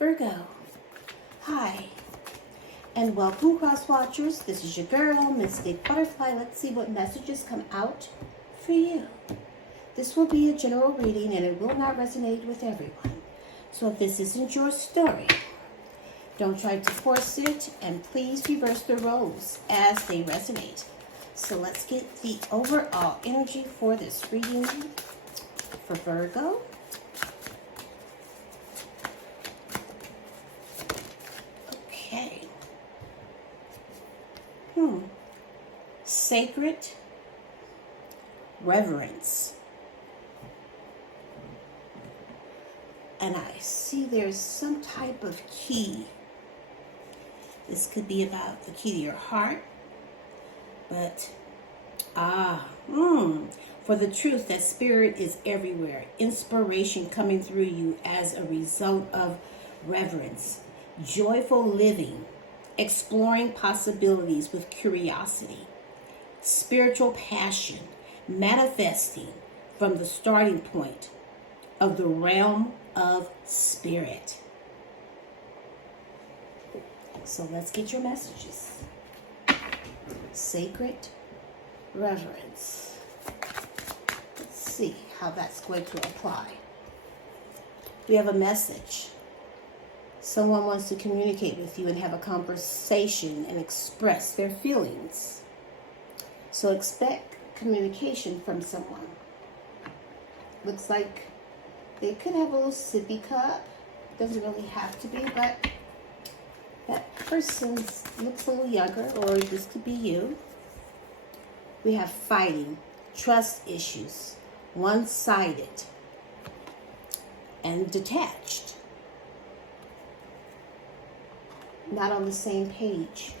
Virgo, hi, and welcome, cross watchers. This is your girl, Mystic Butterfly. Let's see what messages come out for you. This will be a general reading, and it will not resonate with everyone. So if this isn't your story, don't try to force it, and please reverse the roles as they resonate. So let's get the overall energy for this reading for Virgo. Okay. Sacred reverence. And I see there's some type of key. This could be about the key to your heart. But, for the truth that spirit is everywhere. Inspiration coming through you as a result of reverence. Joyful living. Exploring possibilities with curiosity. Spiritual passion. Manifesting from the starting point of the realm of spirit. So let's get your messages. Sacred reverence. Let's see how that's going to apply. We have a message. Someone wants to communicate with you and have a conversation and express their feelings. So expect communication from someone. Looks like they could have a little sippy cup. Doesn't really have to be, but that person looks a little younger, or this could be you. We have fighting, trust issues, one-sided, and detached. Not on the same page.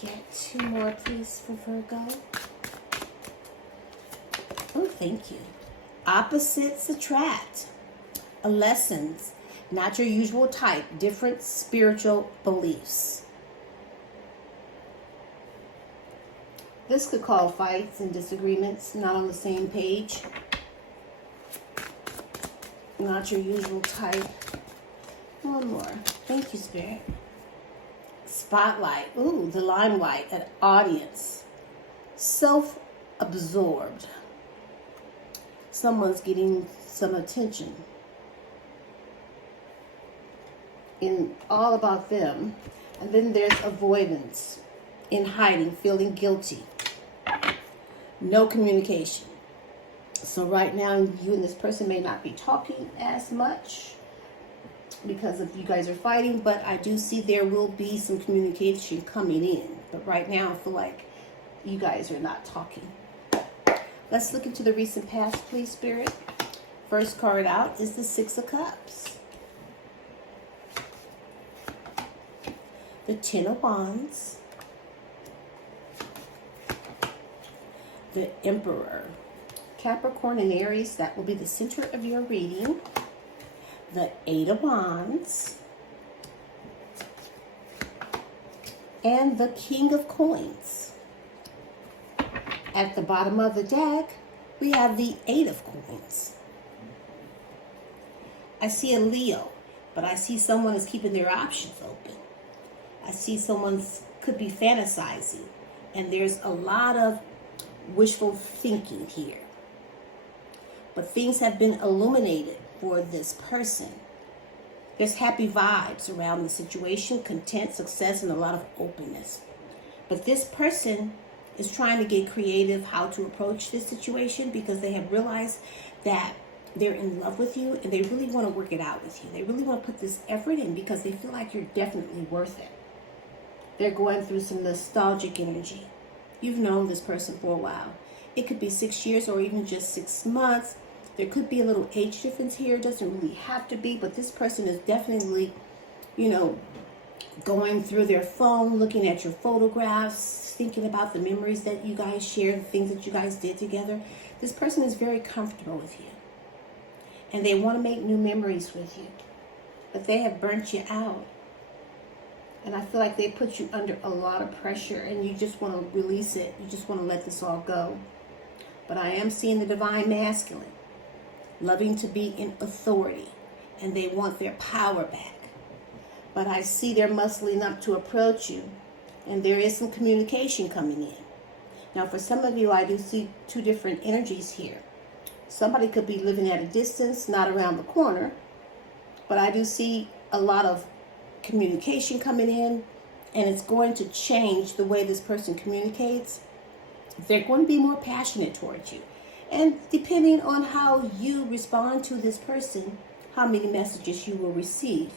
Get two more, please, for Virgo. Oh, thank you. Opposites attract. Lessons, not your usual type. Different spiritual beliefs. This could call fights and disagreements, not on the same page. Not your usual type. One more. Thank you, Spirit. Spotlight. Ooh, the limelight, an audience. Self-absorbed. Someone's getting some attention. In all about them. And then there's avoidance. In hiding, feeling guilty. No communication. So right now, you and this person may not be talking as much because of you guys are fighting, but I do see there will be some communication coming in. But right now, I feel like you guys are not talking. Let's look into the recent past, please, Spirit. First card out is the Six of Cups. The Ten of Wands. The Emperor. Capricorn and Aries, that will be the center of your reading. The Eight of Wands. And the King of Coins. At the bottom of the deck, we have the Eight of Coins. I see a Leo, but I see someone is keeping their options open. I see someone could be fantasizing, and there's a lot of wishful thinking here. But things have been illuminated for this person. There's happy vibes around the situation, content, success, and a lot of openness. But this person is trying to get creative how to approach this situation because they have realized that they're in love with you and they really want to work it out with you. They really want to put this effort in because they feel like you're definitely worth it. They're going through some nostalgic energy. You've known this person for a while. It could be 6 years or even just 6 months. There could be a little age difference here. It doesn't really have to be, but this person is definitely, going through their phone, looking at your photographs, thinking about the memories that you guys shared, the things that you guys did together. This person is very comfortable with you. And they want to make new memories with you. But they have burnt you out. And I feel like they put you under a lot of pressure and you just want to release it. You just want to let this all go. But I am seeing the divine masculine, loving to be in authority, and they want their power back. But I see they're muscling up to approach you, and there is some communication coming in. Now, for some of you, I do see two different energies here. Somebody could be living at a distance, not around the corner, but I do see a lot of communication coming in, and it's going to change the way this person communicates. They're going to be more passionate towards you. And depending on how you respond to this person, how many messages you will receive.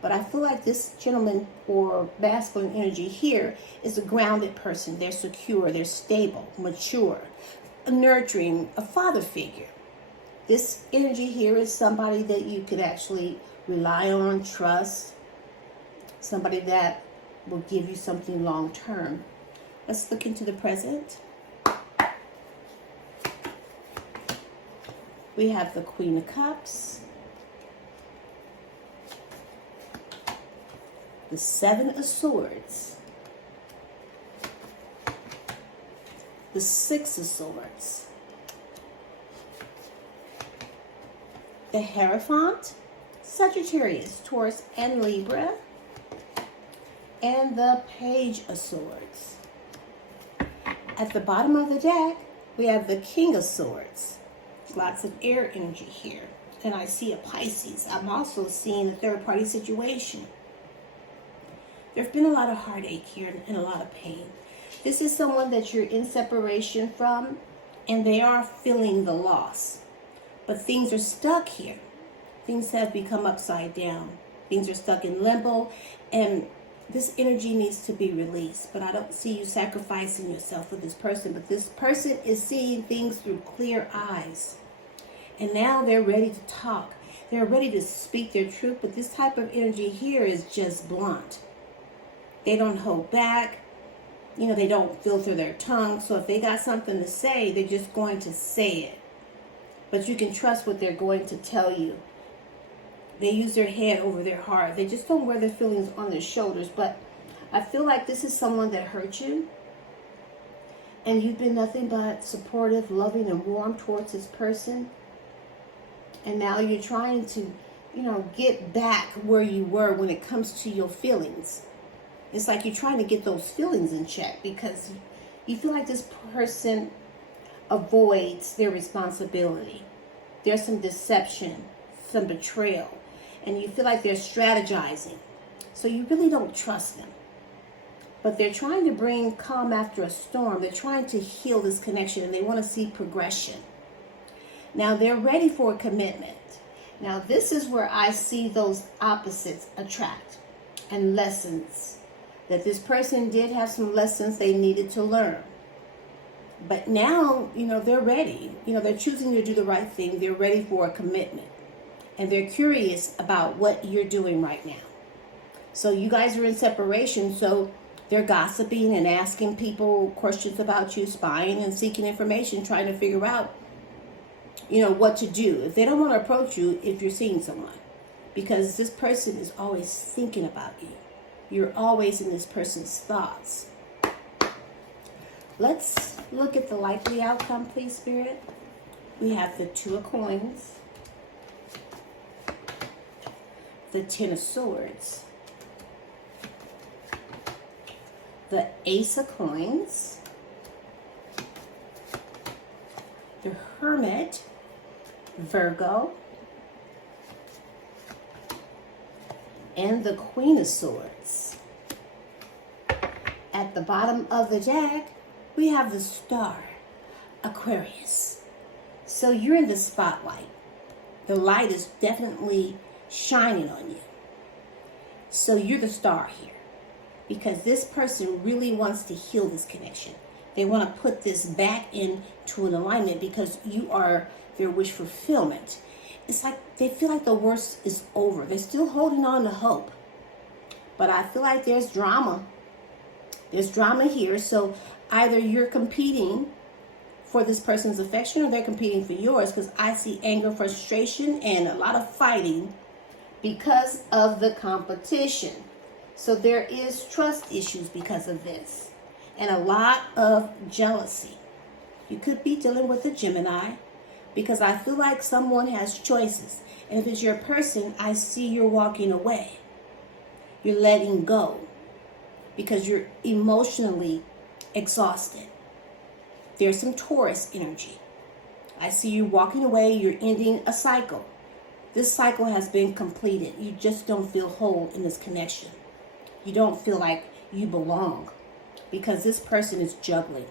But I feel like this gentleman or masculine energy here is a grounded person. They're secure, they're stable, mature, nurturing, a father figure. This energy here is somebody that you could actually rely on, trust, somebody that will give you something long term. Let's look into the present. We have the Queen of Cups, the Seven of Swords, the Six of Swords, the Hierophant, Sagittarius, Taurus, and Libra, and the Page of Swords. At the bottom of the deck, we have the King of Swords. There's lots of air energy here. And I see a Pisces. I'm also seeing a third-party situation. There's been a lot of heartache here and a lot of pain. This is someone that you're in separation from, and they are feeling the loss. But things are stuck here. Things have become upside down. Things are stuck in limbo, and this energy needs to be released. But I don't see you sacrificing yourself for this person. But this person is seeing things through clear eyes. And now they're ready to talk. They're ready to speak their truth. But this type of energy here is just blunt. They don't hold back. You know, they don't filter their tongue. So if they got something to say, they're just going to say it. But you can trust what they're going to tell you. They use their head over their heart. They just don't wear their feelings on their shoulders. But I feel like this is someone that hurt you. And you've been nothing but supportive, loving, and warm towards this person. And now you're trying to, get back where you were when it comes to your feelings. It's like you're trying to get those feelings in check because you feel like this person avoids their responsibility. There's some deception, some betrayal, and you feel like they're strategizing. So you really don't trust them. But they're trying to bring calm after a storm. They're trying to heal this connection, and they want to see progression. Now they're ready for a commitment. Now this is where I see those opposites attract and lessons. That this person did have some lessons they needed to learn. But now, they're ready. They're choosing to do the right thing. They're ready for a commitment. And they're curious about what you're doing right now. So you guys are in separation, so they're gossiping and asking people questions about you, spying and seeking information, trying to figure out, what to do. If they don't want to approach you, if you're seeing someone. Because this person is always thinking about you. You're always in this person's thoughts. Let's look at the likely outcome, please, Spirit. We have the Two of Coins, the Ten of Swords, the Ace of Coins, the Hermit, Virgo, and the Queen of Swords. At the bottom of the deck, we have the Star, Aquarius. So you're in the spotlight. The light is definitely shining on you. So you're the star here. Because this person really wants to heal this connection. They want to put this back into an alignment because you are their wish fulfillment. It's like they feel like the worst is over. They're still holding on to hope. But I feel like there's drama. There's drama here. So either you're competing for this person's affection or they're competing for yours, because I see anger, frustration, and a lot of fighting because of the competition. So there is trust issues because of this, and a lot of jealousy. You could be dealing with a Gemini, because I feel like someone has choices. And if it's your person, I see you're walking away. You're letting go because you're emotionally exhausted. There's some Taurus energy. I see you walking away. You're ending a cycle. This cycle has been completed. You just don't feel whole in this connection. You don't feel like you belong because this person is juggling.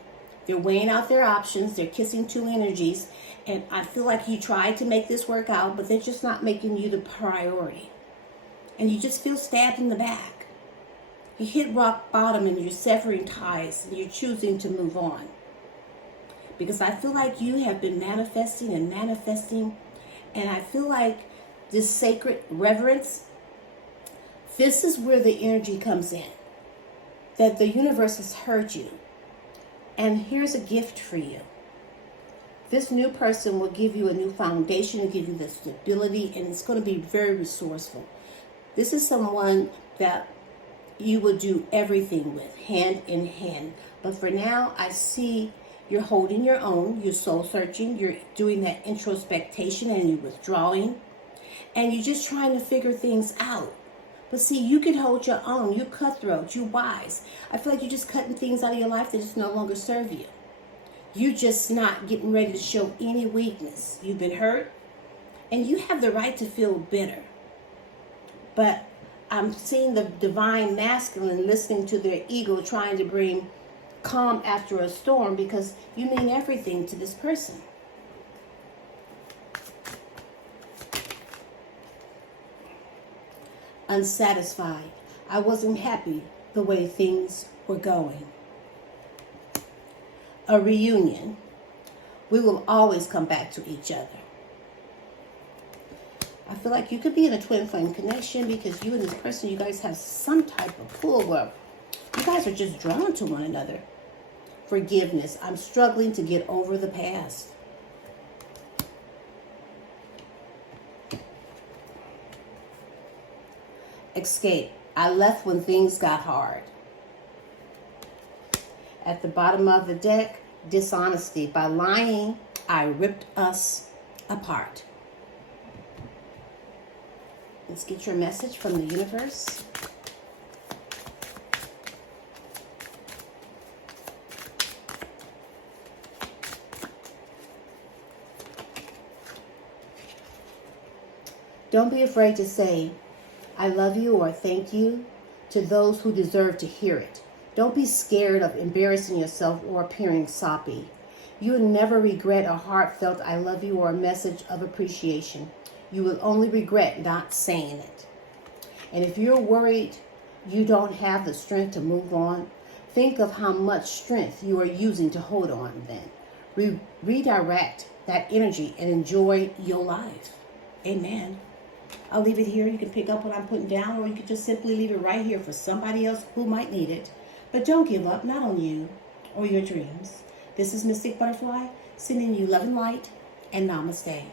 They're weighing out their options. They're kissing two energies. And I feel like you tried to make this work out, but they're just not making you the priority. And you just feel stabbed in the back. You hit rock bottom and you're severing ties and you're choosing to move on. Because I feel like you have been manifesting and manifesting. And I feel like this sacred reverence, this is where the energy comes in. That the universe has heard you. And here's a gift for you. This new person will give you a new foundation and give you the stability, and it's going to be very resourceful. This is someone that you will do everything with, hand in hand. But for now, I see you're holding your own, you're soul searching, you're doing that introspection and you're withdrawing, and you're just trying to figure things out. But see, you can hold your own. You're cutthroat, you're wise. I feel like you're just cutting things out of your life that just no longer serve you. You're just not getting ready to show any weakness. You've been hurt, and you have the right to feel bitter. But I'm seeing the divine masculine listening to their ego, trying to bring calm after a storm because you mean everything to this person. Unsatisfied. I wasn't happy the way things were going. A reunion. We will always come back to each other. I feel like you could be in a twin flame connection because you and this person, you guys have some type of pull where you guys are just drawn to one another. Forgiveness. I'm struggling to get over the past. Escape. I left when things got hard. At the bottom of the deck, dishonesty. By lying, I ripped us apart. Let's get your message from the universe. Don't be afraid to say, I love you or thank you to those who deserve to hear it. Don't be scared of embarrassing yourself or appearing soppy. You will never regret a heartfelt I love you or a message of appreciation. You will only regret not saying it. And if you're worried you don't have the strength to move on, think of how much strength you are using to hold on then. Redirect that energy and enjoy your life. Amen. I'll leave it here. You can pick up what I'm putting down, or you can just simply leave it right here for somebody else who might need it. But don't give up, not on you or your dreams. This is Mystic Butterfly, sending you love and light, and namaste.